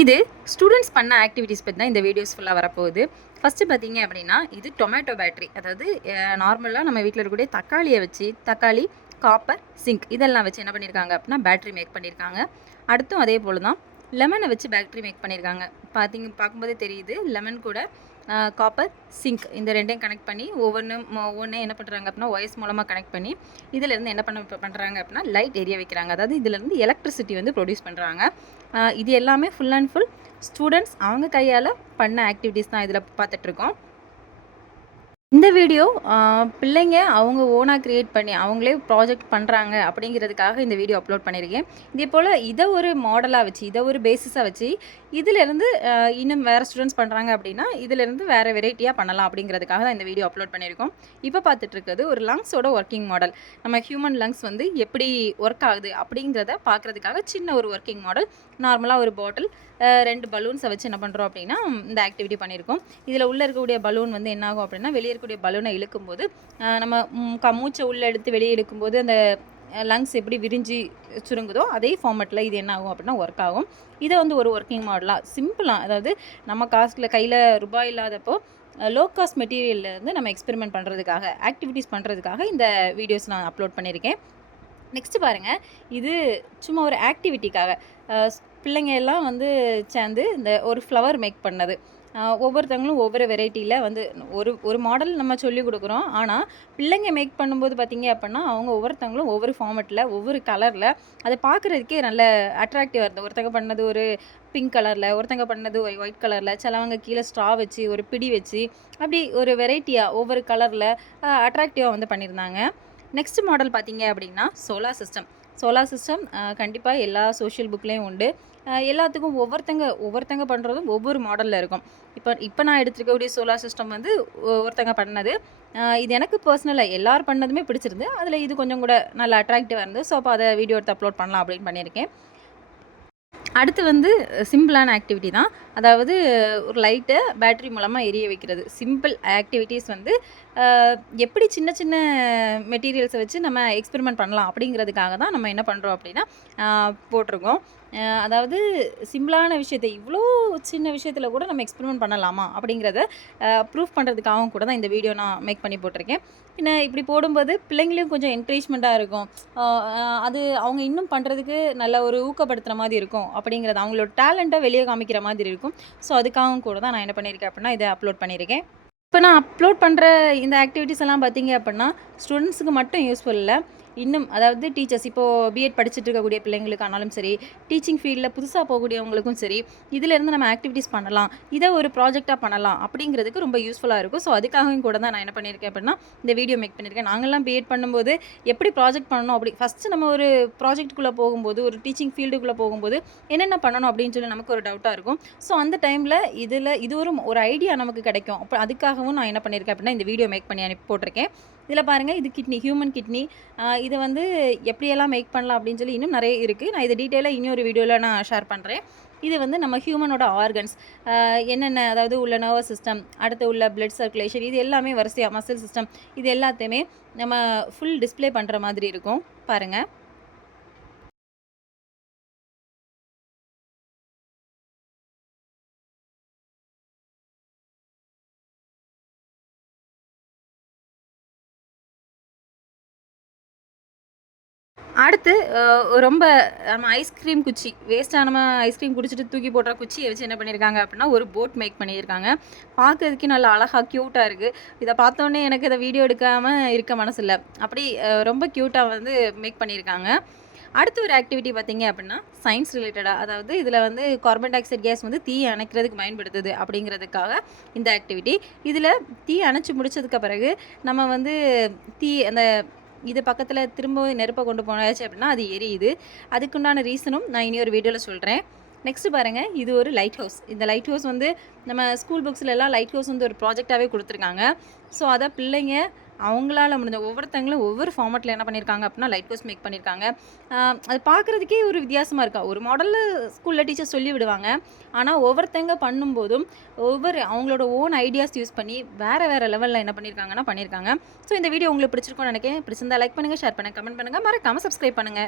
இது ஸ்டூடெண்ட்ஸ் பண்ண ஆக்டிவிட்டீஸ் பற்றி தான் இந்த வீடியோஸ் ஃபுல்லாக வரப்போகுது. ஃபஸ்ட்டு பார்த்தீங்க அப்படின்னா, இது டொமேட்டோ பேட்டரி. அதாவது நார்மலாக நம்ம வீட்டில் இருக்கக்கூடிய தக்காளியை வச்சு தக்காளி, காப்பர், சிங்க் இதெல்லாம் வச்சு என்ன பண்ணியிருக்காங்க அப்படின்னா பேட்டரி மேக் பண்ணியிருக்காங்க. அடுத்தும் அதே போல் தான் லெமனை வச்சு பேட்டரி மேக் பண்ணியிருக்காங்க. பார்க்கும்போதே தெரியுது லெமன் கூட காப்பர், சிங்க் இந்த ரெண்டையும் கனெக்ட் பண்ணி ஒவ்வொன்றும் என்ன பண்ணுறாங்க அப்படின்னா ஒயர்ஸ் மூலமாக கனெக்ட் பண்ணி இதிலேருந்து என்ன பண்ணுறாங்க அப்படின்னா லைட் எரிய வைக்கிறாங்க. அதாவது இதிலேருந்து எலக்ட்ரிசிட்டி வந்து ப்ரொடியூஸ் பண்ணுறாங்க. இது எல்லாமே ஃபுல் அண்ட் ஃபுல் ஸ்டூடெண்ட்ஸ் அவங்க கையால் பண்ண ஆக்டிவிட்டீஸ் தான் இதில் பார்த்துட்ருக்கோம். இந்த வீடியோ பிள்ளைங்க அவங்க ஓனாக க்ரியேட் பண்ணி அவங்களே ப்ராஜெக்ட் பண்ணுறாங்க அப்படிங்கிறதுக்காக இந்த வீடியோ அப்லோட் பண்ணியிருக்கேன். இதே போல் இதை ஒரு மாடலாக வச்சு இதை ஒரு பேஸிஸாக வச்சு இதிலேருந்து இன்னும் வேறு ஸ்டூடெண்ட்ஸ் பண்ணுறாங்க அப்படின்னா இதிலேருந்து வேறு வெரைட்டியாக பண்ணலாம் அப்படிங்கிறதுக்காக தான் இந்த வீடியோ அப்லோட் பண்ணியிருக்கோம். இப்போ பார்த்துட்ருக்கிறது ஒரு லங்ஸோட ஒர்க்கிங் மாடல். நம்ம ஹியூமன் லங்ஸ் வந்து எப்படி ஒர்க் ஆகுது அப்படிங்கிறத பார்க்குறதுக்காக சின்ன ஒரு ஒர்க்கிங் மாடல். நார்மலாக ஒரு பாட்டில் 2 பலூன்ஸை வச்சு என்ன பண்ணுறோம் அப்படின்னா இந்த ஆக்டிவிட்டி பண்ணியிருக்கோம். இதில் உள்ளே இருக்கக்கூடிய பலூன் வந்து என்ன ஆகும் அப்படின்னா வெளியே இருக்கக்கூடிய பலூனை இழுக்கும்போது நம்ம மூச்சை உள்ளே எடுத்து வெளியே எடுக்கும்போது அந்த லங்ஸ் எப்படி விரிஞ்சு சுருங்குதோ அதே ஃபார்மேட்டில் இது என்ன ஆகும் அப்படின்னா ஒர்க் ஆகும். இதை வந்து ஒரு ஒர்க்கிங் மாடலாக சிம்பிளாக, அதாவது நம்ம காஸ்ட்டில் கையில் ரூபாய் இல்லாதப்போ லோ காஸ்ட் மெட்டீரியல்லேருந்து நம்ம எக்ஸ்பெரிமெண்ட் பண்ணுறதுக்காக ஆக்டிவிட்டீஸ் பண்ணுறதுக்காக இந்த வீடியோஸ் நான் அப்லோட் பண்ணியிருக்கேன். நெக்ஸ்ட்டு பாருங்கள், இது சும்மா ஒரு ஆக்டிவிட்டிக்காக பிள்ளைங்க எல்லாம் வந்து சேர்ந்து இந்த ஒரு ஃப்ளவர் மேக் பண்ணது. ஒவ்வொருத்தவங்களும் ஒவ்வொரு வெரைட்டியில் வந்து ஒரு மாடல் நம்ம சொல்லிக் கொடுக்குறோம். ஆனால் பிள்ளைங்க மேக் பண்ணும்போது பார்த்திங்க அப்படின்னா அவங்க ஒவ்வொருத்தவங்களும் ஒவ்வொரு ஃபார்மெட்டில் ஒவ்வொரு கலரில் அதை பார்க்குறதுக்கே நல்ல அட்ராக்டிவாக இருந்தது. ஒருத்தங்க பண்ணது ஒரு பிங்க் கலரில், ஒருத்தங்க பண்ணது ஒயிட் கலரில், சிலவங்க கீழே ஸ்ட்ரா வச்சு ஒரு பிடி வச்சு அப்படி ஒரு வெரைட்டியாக ஒவ்வொரு கலரில் அட்ராக்டிவாக வந்து பண்ணியிருந்தாங்க. நெக்ஸ்ட் மாடல் பார்த்திங்க அப்படின்னா சோலார் சிஸ்டம் கண்டிப்பாக எல்லா சோஷியல் புக்லேயும் உண்டு. எல்லாத்துக்கும் ஒவ்வொருத்தங்க பண்ணுறதும் ஒவ்வொரு மாடலில் இருக்கும். இப்போ நான் எடுத்துருக்கக்கூடிய சோலார் சிஸ்டம் வந்து ஒருத்தங்க பண்ணது. இது எனக்கு பர்சனலாக எல்லோரும் பண்ணதுமே பிடிச்சிருந்து. அதில் இது கொஞ்சம் கூட நல்ல அட்ராக்டிவாக இருந்தது. ஸோ அப்போ அதை வீடியோ எடுத்து அப்லோட் பண்ணலாம் அப்படின்னு பண்ணியிருக்கேன். அடுத்து வந்து சிம்பிளான ஆக்டிவிட்டி தான். அதாவது ஒரு லைட்டை பேட்ரி மூலமாக எரிய வைக்கிறது. சிம்பிள் ஆக்டிவிட்டீஸ் வந்து எப்படி சின்ன சின்ன மெட்டீரியல்ஸை வச்சு நம்ம எக்ஸ்பெரிமெண்ட் பண்ணலாம் அப்படிங்கிறதுக்காக தான் நம்ம என்ன பண்ணுறோம் அப்படின்னா போட்டிருக்கோம். அதாவது சிம்பிளான விஷயத்தை இவ்வளோ சின்ன விஷயத்தில் கூட நம்ம எக்ஸ்பெரிமெண்ட் பண்ணலாமா அப்படிங்கிறத ப்ரூஃப் பண்ணுறதுக்காகவும் கூட தான் இந்த வீடியோ நான் மேக் பண்ணி போட்டிருக்கேன். பின்ன இப்படி போடும்போது பிள்ளைங்களையும் கொஞ்சம் என்கரேஜ்மெண்ட்டாக இருக்கும். அது அவங்க இன்னும் பண்ணுறதுக்கு நல்ல ஒரு ஊக்கப்படுத்துகிற மாதிரி இருக்கும் அப்படிங்கிறது, அவங்களோட டேலண்ட்டை வெளியே காமிக்கிற மாதிரி இருக்கும். ஸோ அதுக்காகவும் கூட தான் நான் என்ன பண்ணியிருக்கேன் அப்படின்னா இதை அப்லோட் பண்ணியிருக்கேன். இப்போ நான் அப்லோட் பண்ணுற இந்த ஆக்டிவிட்டீஸ் எல்லாம் பார்த்தீங்க அப்படின்னா ஸ்டூடெண்ட்ஸுக்கு மட்டும் யூஸ்ஃபுல் இல்லை, இன்னும் அதாவது டீச்சர்ஸ் இப்போது பிஎட் படிச்சுட்டு இருக்கக்கூடிய பிள்ளைங்களுக்கானாலும் சரி, டீச்சிங் ஃபீல்டில் புதுசாக போகக்கூடியவங்களுக்கும் சரி, இதிலேருந்து நம்ம ஆக்டிவிட்டீஸ் பண்ணலாம், இதை ஒரு ப்ராஜெக்டாக பண்ணலாம் அப்படிங்கிறதுக்கு ரொம்ப யூஸ்ஃபுல்லாக இருக்கும். ஸோ அதுக்காகவும் கூட தான் நான் என்ன பண்ணியிருக்கேன் அப்படின்னா இந்த வீடியோ மேக் பண்ணியிருக்கேன். நாங்கள்லாம் பிஎட் பண்ணும்போது எப்படி ப்ராஜெக்ட் பண்ணணும் அப்படி ஃபஸ்ட்டு நம்ம ஒரு ப்ராஜெக்ட்டுக்குள்ளே போகும்போது ஒரு டீச்சிங் ஃபீல்டுக்குள்ளே போகும்போது என்னென்ன பண்ணணும் அப்படின்னு சொல்லி நமக்கு ஒரு டவுட்டாக இருக்கும். ஸோ அந்த டைமில் இது ஒரு ஐடியா நமக்கு கிடைக்கும். அப்போ அதுக்காகவும் நான் என்ன பண்ணியிருக்கேன் அப்படின்னா இந்த வீடியோ மேக் பண்ணி அனுப்பி போட்டிருக்கேன். இதில் பாருங்கள், இது கிட்னி, ஹியூமன் கிட்னி. இதை வந்து எப்படியெல்லாம் மேக் பண்ணலாம் அப்படின்னு சொல்லி இன்னும் நிறைய இருக்குது. நான் இதை டீட்டெயிலாக இன்னொரு வீடியோவில் நான் ஷேர் பண்ணுறேன். இது வந்து நம்ம ஹியூமனோட ஆர்கன்ஸ் என்னென்ன, அதாவது உள்ள நர்வஸ் சிஸ்டம், அடுத்து உள்ள பிளட் சர்க்குலேஷன், இது எல்லாமே வரிசையாக மசில் சிஸ்டம், இது எல்லாத்தையுமே நம்ம ஃபுல் டிஸ்பிளே பண்ணுற மாதிரி இருக்கும். பாருங்கள். அடுத்து ரொம்ப நம்ம ஐஸ்கிரீம் குச்சி வேஸ்ட்டாக நம்ம ஐஸ்கிரீம் குடிச்சிட்டு தூக்கி போடுற குச்சியை வச்சு என்ன பண்ணியிருக்காங்க அப்படின்னா ஒரு போட் மேக் பண்ணியிருக்காங்க. பார்க்கறதுக்கு நல்லா அழகாக க்யூட்டாக இருக்குது. இதை பார்த்தோன்னே எனக்கு இதை வீடியோ எடுக்காமல் இருக்க மனசு இல்லை. அப்படி ரொம்ப க்யூட்டாக வந்து மேக் பண்ணியிருக்காங்க. அடுத்த ஒரு ஆக்டிவிட்டி பார்த்திங்க அப்படின்னா சயின்ஸ் ரிலேட்டடாக, அதாவது இதில் வந்து கார்பன் டை ஆக்சைடு கேஸ் வந்து தீ அணைக்கிறதுக்கு பயன்படுத்துது அப்படிங்கிறதுக்காக இந்த ஆக்டிவிட்டி. இதில் தீ அணைச்சி முடித்ததுக்கு பிறகு நம்ம வந்து அந்த இது பக்கத்தில் திரும்ப நெருப்பை கொண்டு போனாச்சு அப்படின்னா அது எரியுது. அதுக்குண்டான ரீசனும் நான் இனி ஒரு வீடியோவில் சொல்கிறேன். நெக்ஸ்ட்டு பாருங்கள், இது ஒரு லைட் ஹவுஸ். இந்த லைட் ஹவுஸ் வந்து நம்ம ஸ்கூல் புக்ஸ்லலாம் லைட் ஹவுஸ் வந்து ஒரு ப்ராஜெக்டாகவே கொடுத்துருக்காங்க. ஸோ அதை பிள்ளைங்க அவங்களால முடிஞ்ச ஒவ்வொருத்தங்களும் ஒவ்வொரு ஃபார்மேட்டில் என்ன பண்ணியிருக்காங்க அப்படின்னா லைட் ஹவுஸ் மேக் பண்ணியிருக்காங்க. அது பார்க்குறதுக்கே ஒரு வித்தியாசமாக இருக்கா. ஒரு மாடலில் ஸ்கூலில் டீச்சர் சொல்லி விடுவாங்க. ஆனால் ஒவ்வொருத்தங்க பண்ணும்போதும் அவங்களோட ஓன் ஐடியாஸ் யூஸ் பண்ணி வேறு லெவலில் என்ன பண்ணியிருக்காங்க. ஸோ இந்த வீடியோ உங்களுக்கு பிடிச்சிருக்கும்னு நினைக்கிறேன். பிடிச்சிருந்தா லைக் பண்ணுங்கள், ஷேர் பண்ணுங்கள், கமெண்ட் பண்ணுங்கள், மறக்காமல் சப்ஸ்கிரைப் பண்ணுங்கள்.